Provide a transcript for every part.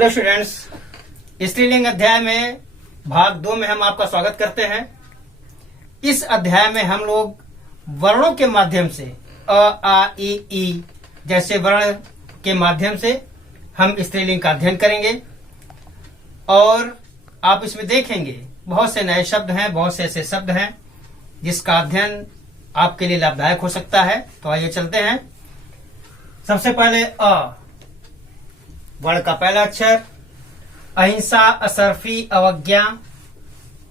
Hello students, स्त्रीलिंग अध्याय में भाग 2 में हम आपका स्वागत करते हैं। इस अध्याय में हम लोग वर्णों के माध्यम से अ, आ, ई जैसे वर्ण के माध्यम से हम स्त्रीलिंग का अध्ययन करेंगे और आप इसमें देखेंगे बहुत से नए शब्द हैं, बहुत से ऐसे शब्द हैं जिसका अध्ययन आपके लिए लाभदायक हो सकता है। तो आइए चलते हैं। सबसे पहले अ वर्ण का पहला अक्षर, अहिंसा, असरफी, अवज्ञा,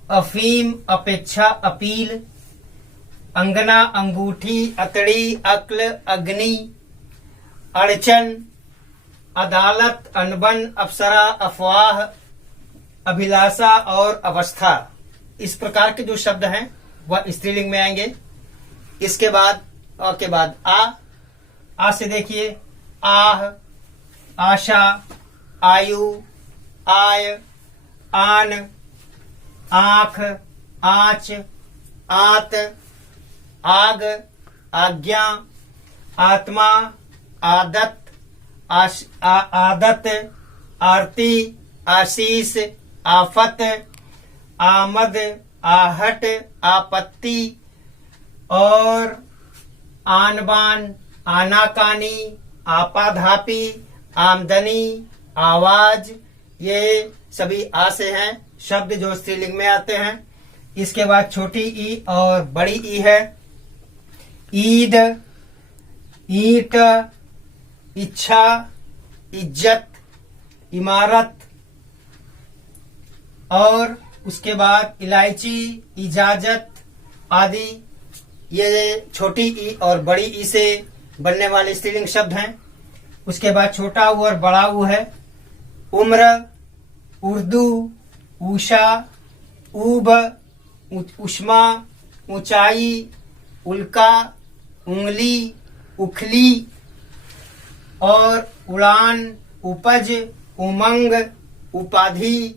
अफीम, अपेक्षा, अपील, अंगना, अंगूठी, अतड़ी, अक्ल, अग्नि, अड़चन, अदालत, अनबन, अप्सरा, अफवाह, अभिलाषा और अवस्था। इस प्रकार के जो शब्द हैं वह स्त्रीलिंग में आएंगे। इसके बाद अ के बाद आ से देखिए, आह, आशा, आयु, आय, आन, आंख, आंच, आत, आग, आज्ञा, आत्मा, आदत, आदत, आरती, आशीष, आफत, आमद, आहट, आपत्ति और आन बान, आनाकानी, आपाधापी, आमदनी, आवाज। ये सभी आ से हैं शब्द जो स्त्रीलिंग में आते हैं। इसके बाद छोटी ई और बड़ी ई है। ईद, ईंट, इच्छा, इज्जत, इमारत और उसके बाद इलायची, इजाजत आदि। ये छोटी ई और बड़ी ई से बनने वाले स्त्रीलिंग शब्द हैं। उसके बाद छोटा ऊ और बड़ा ऊ है। उम्र, उर्दू, ऊषा, ऊब, उष्मा, ऊंचाई, उल्का, उंगली, उखली और उड़ान, उपज, उमंग, उपाधि,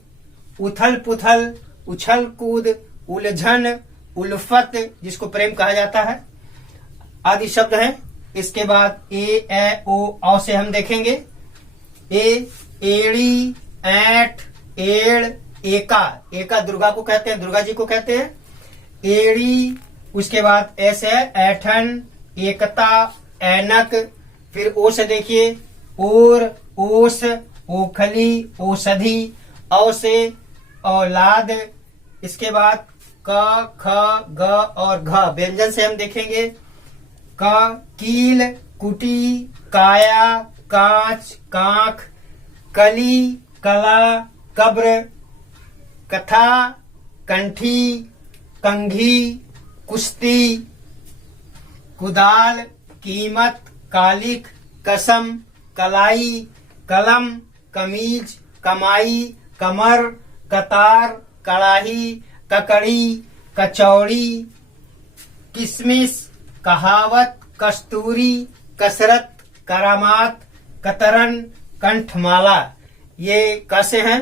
उथल पुथल, उछल कूद, उलझन, उल्फत जिसको प्रेम कहा जाता है आदि शब्द हैं। इसके बाद ए ओ औ से हम देखेंगे। एड़ी, ऐठ, एड़, एका दुर्गा को कहते हैं, दुर्गा जी को कहते हैं। एड़ी, उसके बाद ऐसे ऐठन, एकता, ऐनक। फिर ओ से देखिए, ओर, ओस, ओखली, औषधि। औ से औलाद। इसके बाद क, ख, ग और घ व्यंजन से हम देखेंगे। कील, कुटी, काया, कांच, कांख, कली, कला, कब्र, कथा, कंठी, कंघी, कुश्ती, कुदाल, कीमत, कालिक, कसम, कलाई, कलम, कमीज, कमाई, कमर, कतार, कड़ाही, ककड़ी, कचौड़ी, किसमिस, कहावत, कस्तूरी, कसरत, करामात, कतरन, कंठमाला। ये क से हैं।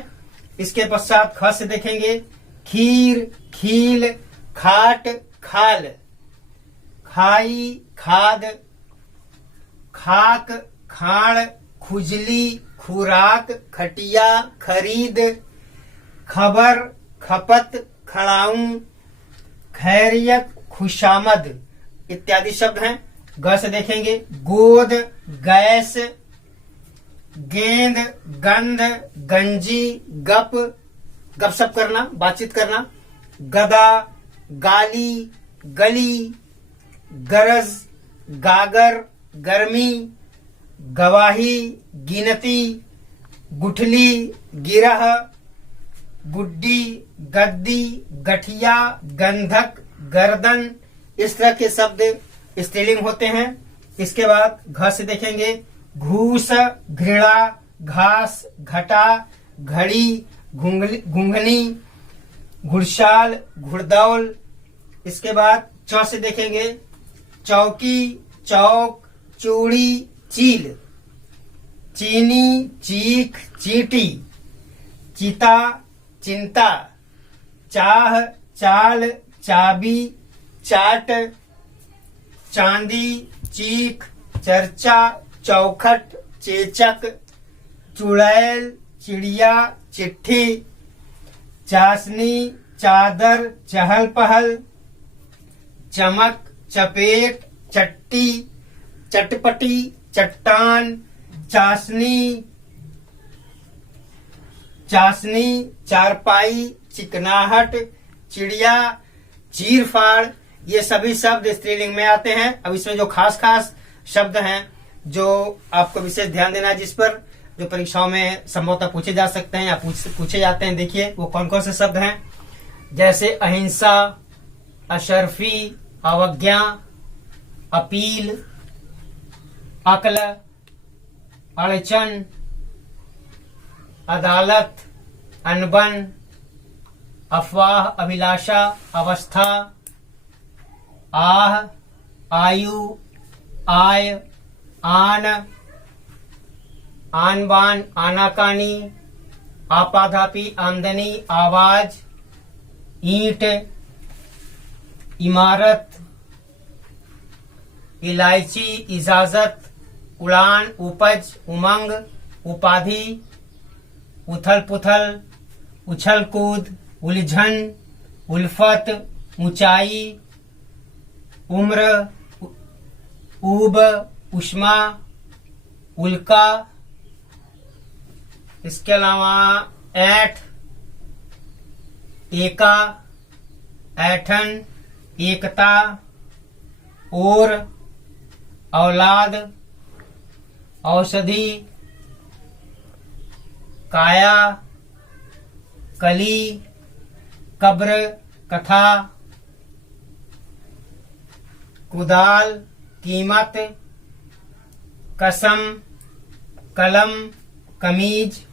इसके पश्चात ख से देखेंगे। खीर, खील, खाट, खाल, खाई, खाद, खाक, खाड़, खुजली, खुराक, खटिया, खरीद, खबर, खपत, खड़ाऊं, खैरियत, खुशामद इत्यादि शब्द हैं। ग से देखेंगे। गोद, गैस, गेंद, गंध, गंजी, गप, गपशप करना, बातचीत करना। गदा, गाली, गली, गरज, गागर, गर्मी, गवाही, गिनती, गुठली, गिरह, गुड्डी, गद्दी, गठिया, गंधक, गर्दन। इस तरह के शब्द स्त्रीलिंग होते हैं। इसके बाद घ से देखेंगे। घूस, घृणा, घास, घटा, घड़ी, घुंघनी, घुड़साल, घुड़दौल। इसके बाद च से देखेंगे। चौकी, चौक, चूड़ी, चील, चीनी, चीख, चींटी, चिता, चिंता, चाह, चाल, चाबी, चाट, चांदी, चीख, चर्चा, चौखट, चेचक, चुड़ैल, चिड़िया, चिट्ठी, चाशनी, चादर, चहल पहल, चमक, चपेट, चट्टी, चटपटी, चट्टान, चाशनी, चाशनी, चारपाई, चिकनाहट, चिड़िया, चीरफाड़, ये सभी शब्द स्त्रीलिंग में आते हैं। अब इसमें जो खास खास शब्द हैं जो आपको विशेष ध्यान देना है, जिस पर जो परीक्षाओं में संभवतः पूछे जा सकते हैं या पूछे जाते हैं, देखिए वो कौन कौन से शब्द हैं। जैसे अहिंसा, अशरफी, अवज्ञा, अपील, अक्ल, अड़चन, अदालत, अनबन, अफवाह, अभिलाषा, अवस्था, आह, आयु, आय, आन, आन बान, आनाकानी, आपाधापी, आमदनी, आवाज, ईंट, इमारत, इलायची, इजाजत, उड़ान, उपज, उमंग, उपाधि, उथल पुथल, उछल कूद, उलझन, उल्फत, ऊंचाई, उम्र, ऊब, उष्मा, उल्का। इसके अलावा ऐठ, एका, ऐठन, एकता, और, औलाद, औषधि, काया, कली, कब्र, कथा, कुदाल, कीमत, कसम, कलम, कमीज,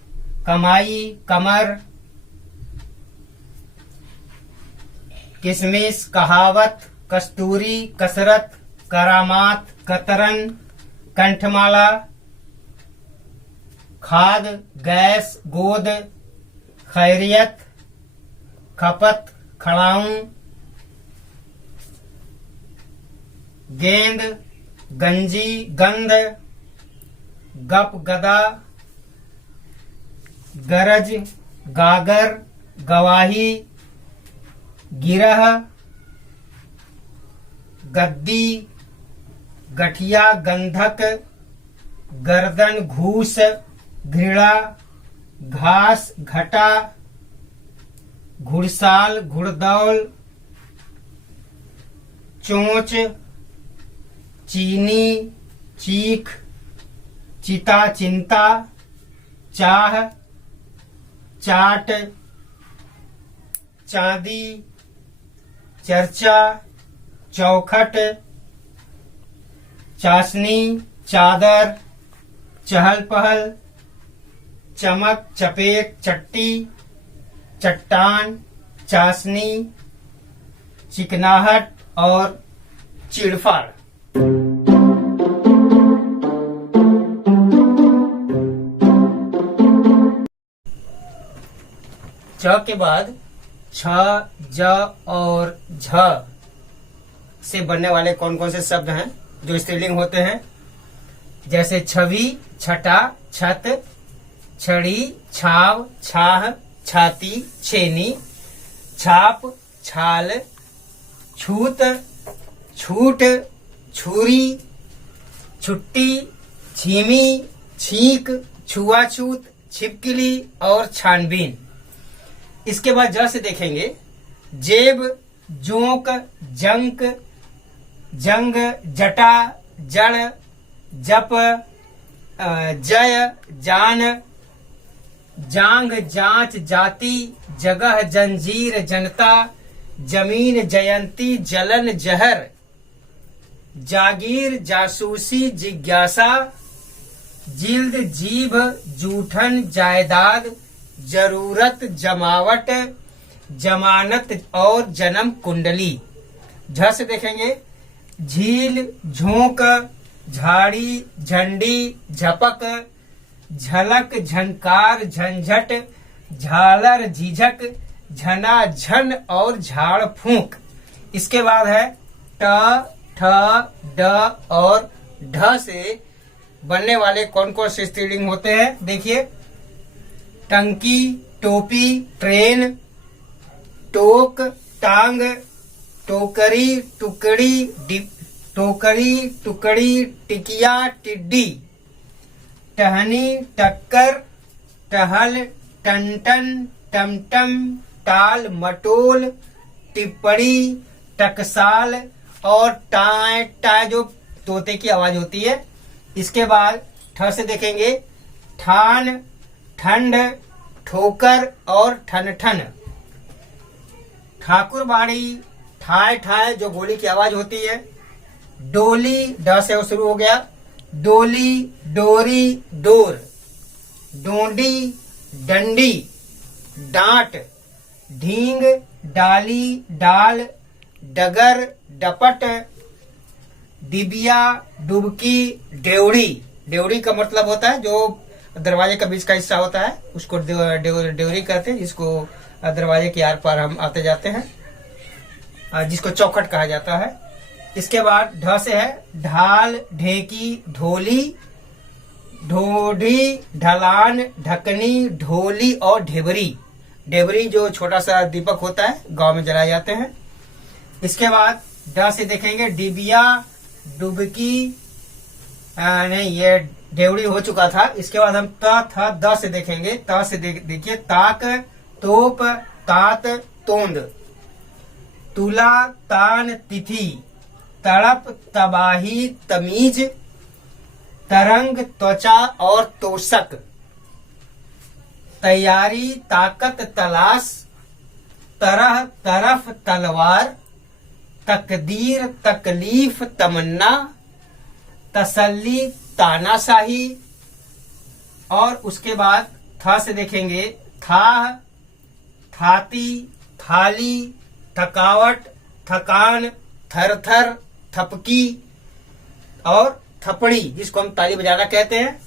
कमाई, कमर, किसमिस, कहावत, कस्तूरी, कसरत, करामात, कतरन, कंठमाला, खाद, गैस, गोद, खैरियत, खपत, खड़ाऊं, गेंद, गंजी, गंध, गप, गदा, गरज, गागर, गवाही, गिरह, गद्दी, गठिया, गंधक, गर्दन, घूस, घृणा, घास, घटा, घुड़साल, घुड़दौल, चोंच, चीनी, चीख, चिता, चिंता, चाह, चाट, चांदी, चर्चा, चौखट, चाशनी, चादर, चहल पहल, चमक, चपेट, चट्टी, चट्टान, चाशनी, चिकनाहट और चिड़फाड़। च के बाद छ, ज और झ से बनने वाले कौन कौन से शब्द हैं जो स्त्रीलिंग होते हैं। जैसे छवि, छटा, छत, छड़ी, छाव, छाह, छाती, छेनी, छाप, छाल, छूत, छूट, छुरी, छुट्टी, छीमी, छींक, छुआछूत, छिपकली और छानबीन। इसके बाद ज से देखेंगे जेब, जोंक, जंक, जंग, जटा, जड़, जप, जय, जान, जांग, जांच, जाति, जगह, जंजीर, जनता, जमीन, जयंती, जलन, जहर, जागीर, जासूसी, जिज्ञासा, जिल्द, जीभ, जूठन, जायदाद, जरूरत, जमावट, जमानत और जन्म कुंडली। झ से देखेंगे झील, झोंक, झाड़ी, झंडी, झपक, झलक, झनकार, झंझट, झालर, झिझक, झना, झन और झाड़ फूंक। इसके बाद है ट, ठ, ड और ढ से बनने वाले कौन कौन से स्त्रीलिंग होते हैं। देखिए टंकी, टोपी, ट्रेन, टोक, टांग, टोकरी, टुकड़ी, टोकरी, टुकड़ी, टिकिया, टिड्डी, टहनी, टक्कर, टहल, टनटन, टमटम, टाल, मटोल, टिप्पणी, टकसाल और टाय टाय जो तोते की आवाज होती है। इसके बाद ठ से देखेंगे ठान, ठंड, ठोकर और ठन ठन। ठाकुरबाड़ी, ठाय ठाय जो गोली की आवाज होती है। डोली, ड से शुरू हो गया, डोली, डोरी, डोर। डोंडी, डंडी, डांट, ढींग, डाली, डाल, डगर, डपट, डिबिया, डुबकी, डेवड़ी। डेवड़ी का मतलब होता है जो दरवाजे का बीच का हिस्सा होता है, उसको डेवड़ी कहते हैं, जिसको दरवाजे के आर पार हम आते जाते हैं, जिसको चौखट कहा जाता है। इसके बाद ढ से है ढाल, ढेकी, ढोली, ढोढ़ी, ढलान, ढकनी, ढोली और ढेबरी। ढेबरी जो छोटा सा दीपक होता है, गांव में जलाए जाते हैं। इसके बाद ड से देखेंगे डिबिया, डुबकी, नहीं ये ढेवड़ी हो चुका था। इसके बाद हम त थ द से देखेंगे। त से देखिए ताक, तोप, तात, तोंद, तुला, तान, तिथि, तड़प, तबाही, तमीज, तरंग, त्वचा और तोषक, तैयारी, ताकत, तलाश, तरह, तरफ, तलवार, तकदीर, तकलीफ, तमन्ना, तसल्ली, तानाशाही। और उसके बाद था से देखेंगे थाह, थाती, थाली, थकावट, थकान, थरथर, थपकी और थपड़ी, जिसको हम ताली बजाना कहते हैं।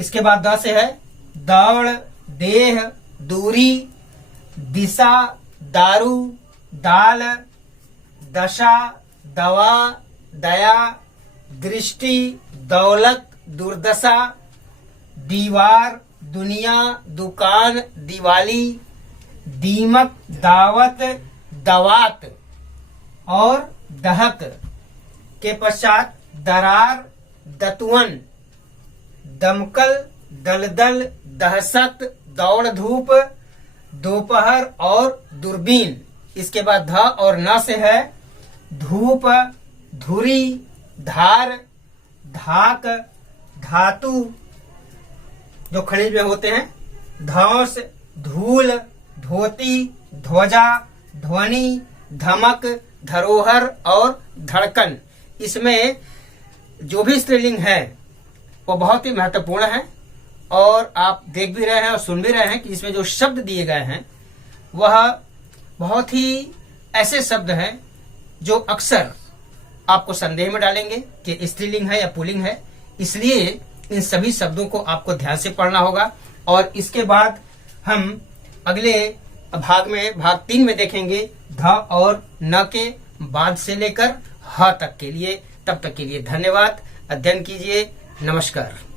इसके बाद द से है दौड़, देह, दूरी, दिशा, दारू, दाल, दशा, दवा, दया, दृष्टि, दौलत, दुर्दशा, दीवार, दुनिया, दुकान, दिवाली, दीमक, दावत, दवात और दहक। के पश्चात दरार, दतुअन, दमकल, दलदल, दहशत, दौड़ धूप, दोपहर और दूरबीन। इसके बाद ध और न से है धूप, धुरी, धार, धाक, धातु जो खनिज में होते हैं, धौंस, धूल, धोती, ध्वजा, ध्वनि, धमक, धरोहर और धड़कन। इसमें जो भी स्त्रीलिंग है वो बहुत ही महत्वपूर्ण है और आप देख भी रहे हैं और सुन भी रहे हैं कि इसमें जो शब्द दिए गए हैं वह बहुत ही ऐसे शब्द हैं जो अक्सर आपको संदेह में डालेंगे कि स्त्रीलिंग है या पुल्लिंग है। इसलिए इन सभी शब्दों को आपको ध्यान से पढ़ना होगा। और इसके बाद हम अगले भाग में, भाग 3 में देखेंगे ध और न के बाद से लेकर ह तक के लिए। तब तक के लिए धन्यवाद। अध्ययन कीजिए। नमस्कार।